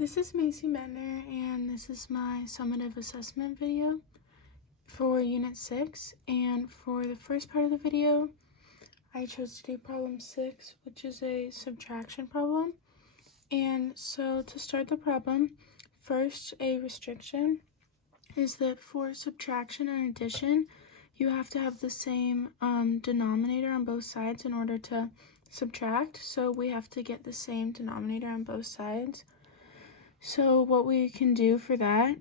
This is Macy Medner, and this is my summative assessment video for Unit 6. And for the first part of the video, I chose to do problem 6, which is a subtraction problem. And so to start the problem, first, a restriction is that for subtraction and addition, you have to have the same denominator on both sides in order to subtract. So we have to get the same denominator on both sides. So what we can do for that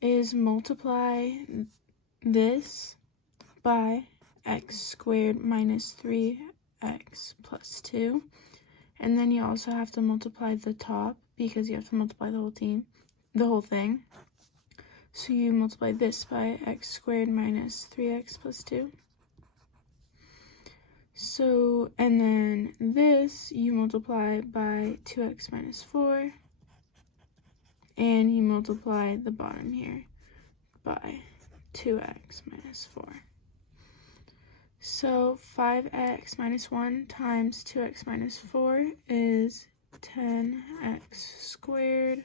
is multiply this by x squared minus 3x plus 2. And then you also have to multiply the top because you have to multiply the whole thing. So you multiply this by x squared minus 3x plus 2. So, and then this you multiply by 2x minus 4. And you multiply the bottom here by 2x minus 4. So 5x minus 1 times 2x minus 4 is 10x squared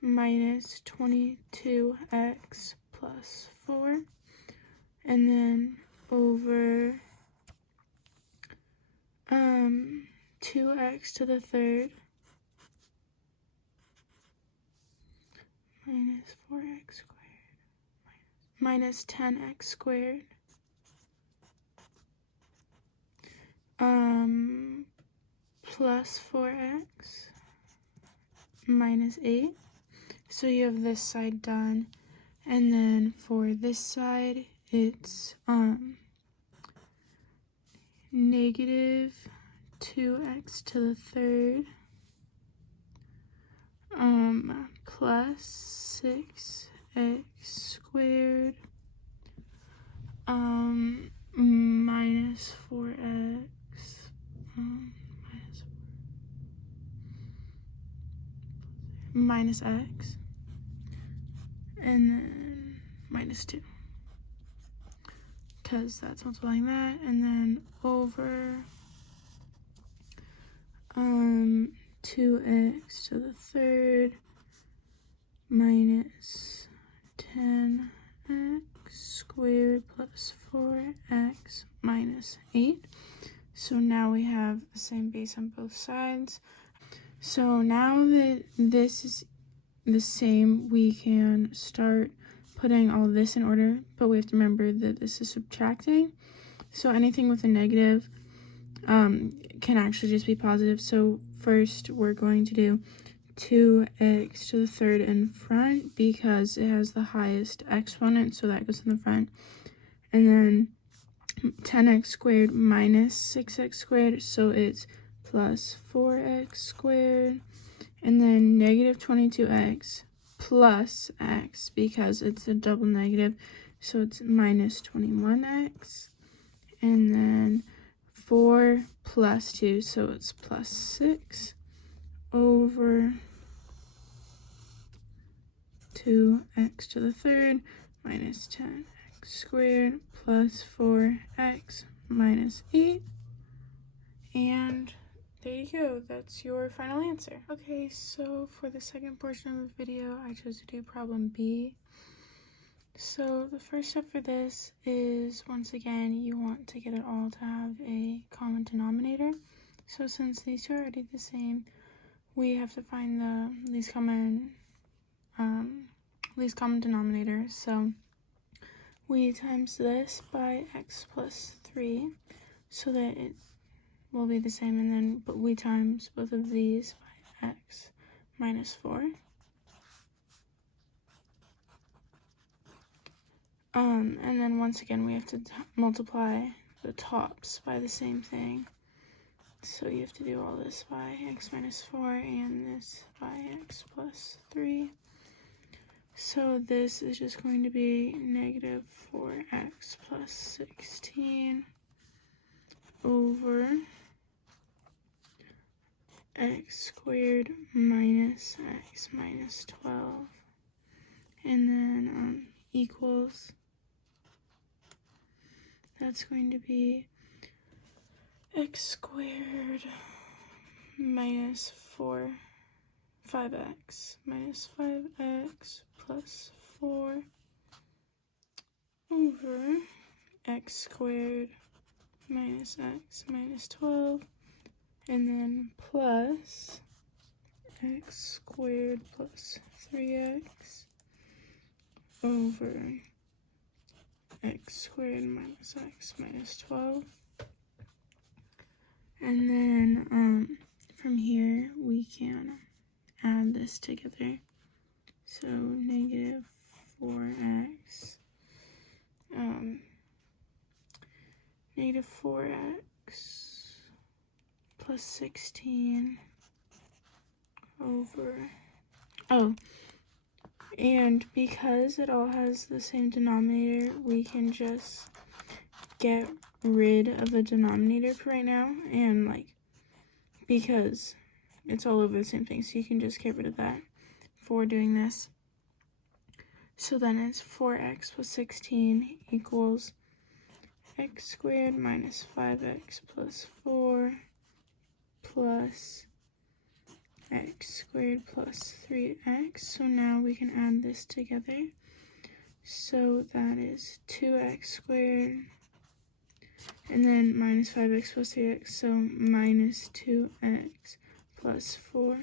minus 22x plus 4. And then over 2x to the third minus 4x squared minus 10x squared plus 4x minus 8. So you have this side done, and then for this side it's negative 2x to the third plus 6x squared minus 4x minus x, and then minus 2 because that's multiplying that, and then over 2x to the third minus 10x squared plus 4x minus 8. So now we have the same base on both sides. So now that this is the same, we can start putting all this in order, but we have to remember that this is subtracting. So anything with a negative can actually just be positive. So first we're going to do 2x to the third in front because it has the highest exponent, so that goes in the front. And then 10x squared minus 6x squared, so it's plus 4x squared. And then negative 22x plus x because it's a double negative, so it's minus 21x. And then 4 plus 2, so it's plus 6 over 2x to the third minus 10x squared plus 4x minus 8. And there you go, that's your final answer. Okay, so for the second portion of the video, I chose to do problem B. So the first step for this is, once again, you want to get it all to have a common denominator. So since these two are already the same, we have to find the least common denominator. So we times this by x plus 3 so that it will be the same, and then but we times both of these by x minus 4. And then once again we have to multiply the tops by the same thing. So you have to do all this by x minus 4 and this by x plus 3. So this is just going to be negative 4x plus 16 over x squared minus x minus 12, and then equals, that's going to be x squared minus 5x minus 5x plus 4 over x squared minus x minus 12, and then plus x squared plus 3x over x squared minus x minus 12. And then from here we can add this together. So negative 4x, negative 4x plus 16 over, and because it all has the same denominator, we can just get rid of the denominator for right now, and because it's all over the same thing, so you can just get rid of that for doing this. So then it's 4x plus 16 equals x squared minus 5x plus 4 plus x squared plus 3x. So now we can add this together. So that is 2x squared, and then minus 5x plus 3x, so minus 2x plus 4,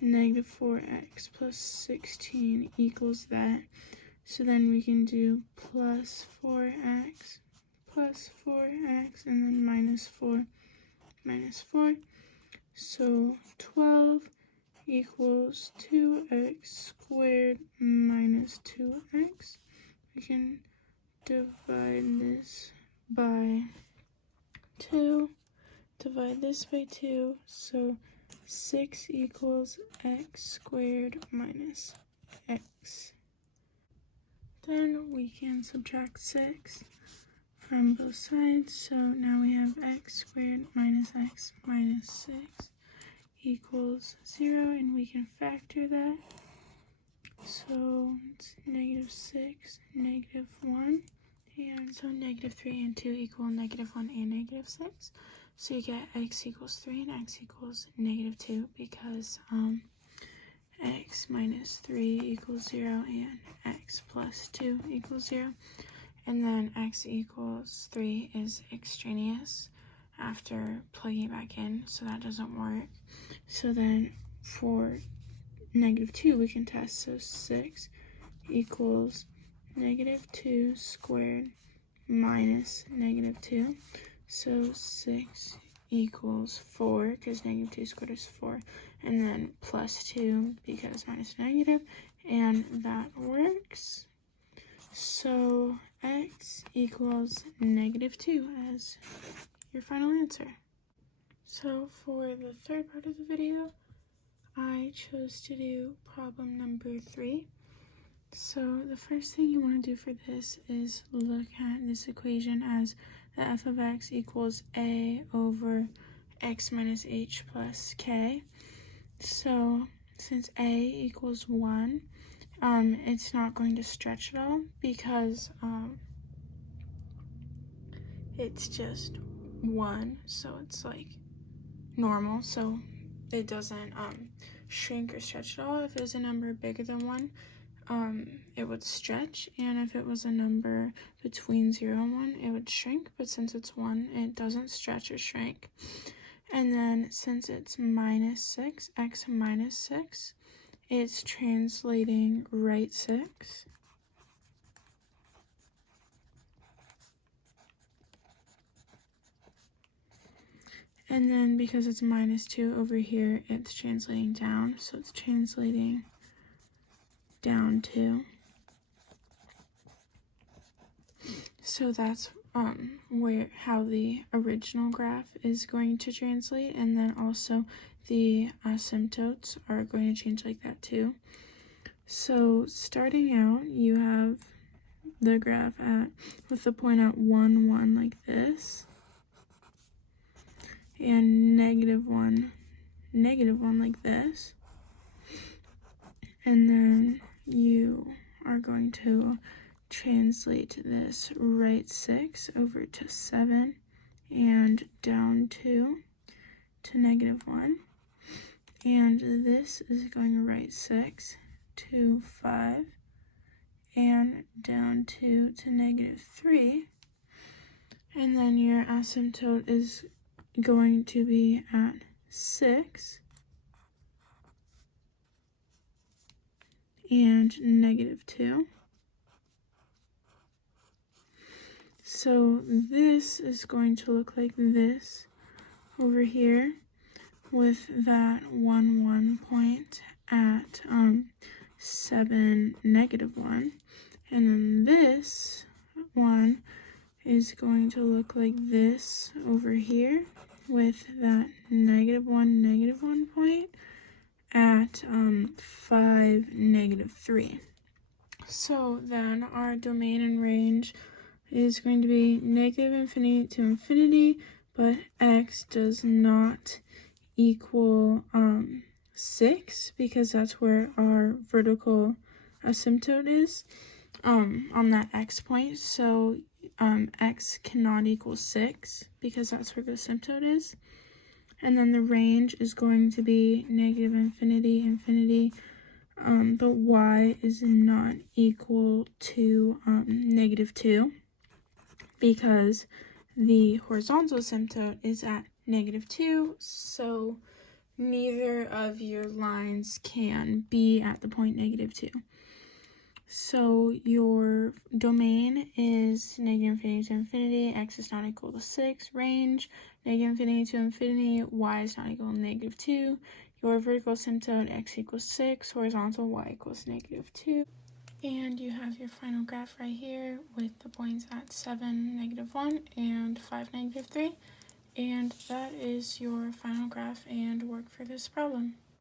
negative 4x plus 16 equals that. So then we can do plus 4x, and then minus 4, minus 4. So 12 equals 2x squared minus 2x. We can divide this by 2, divide this by 2, so 6 equals x squared minus x. Then we can subtract 6 from both sides, so now we have x squared minus x minus 6 equals 0, and we can factor that. So it's negative 6, negative 1, and so negative 3 and 2 equal negative 1 and negative 6. So you get x equals 3 and x equals negative 2 because x minus 3 equals 0 and x plus 2 equals 0. And then x equals 3 is extraneous after plugging it back in, so that doesn't work. So then for negative 2 we can test, so 6 equals negative 2 squared minus negative 2. So 6 equals 4 because negative 2 squared is 4, and then plus 2 because minus negative, and that works. So x equals negative 2 as your final answer. So for the third part of the video, I chose to do problem number 3. So the first thing you want to do for this is look at this equation as the f of x equals a over x minus h plus k. So since a equals 1, it's not going to stretch at all because it's just 1, so it's like normal, so it doesn't shrink or stretch at all. If it was a number bigger than 1, it would stretch, and if it was a number between 0 and 1, it would shrink, but since it's 1, it doesn't stretch or shrink. And then since it's minus 6, x minus 6, it's translating right 6. And then because it's minus 2 over here, it's translating down, so it's translating down 2. So that's how the original graph is going to translate, and then also the asymptotes are going to change like that too. So starting out, you have the graph with the point at 1, 1 like this, and negative 1 like this, and then you are going to translate this right 6 over to 7 and down 2 to negative 1. and this is going right 6 to 5 and down 2 to -3, and then your asymptote is going to be at 6 and -2. So this is going to look like this over here with that 1 point at 7, -1. And then this one is going to look like this over here with that -1, -1 point at 5, -3. So then our domain and range is going to be -infinity to infinity, but x does not equal 6 because that's where our vertical asymptote is on that x point. So x cannot equal 6 because that's where the asymptote is. And then the range is going to be -infinity, infinity, but y is not equal to -2 because the horizontal asymptote is at -2, so neither of your lines can be at the point -2. So your domain is -infinity to infinity, x is not equal to 6, range, -infinity to infinity, y is not equal to -2, your vertical asymptote, x equals 6, horizontal, y equals -2. And you have your final graph right here with the points at 7, -1, and 5, -3. And that is your final graph and work for this problem.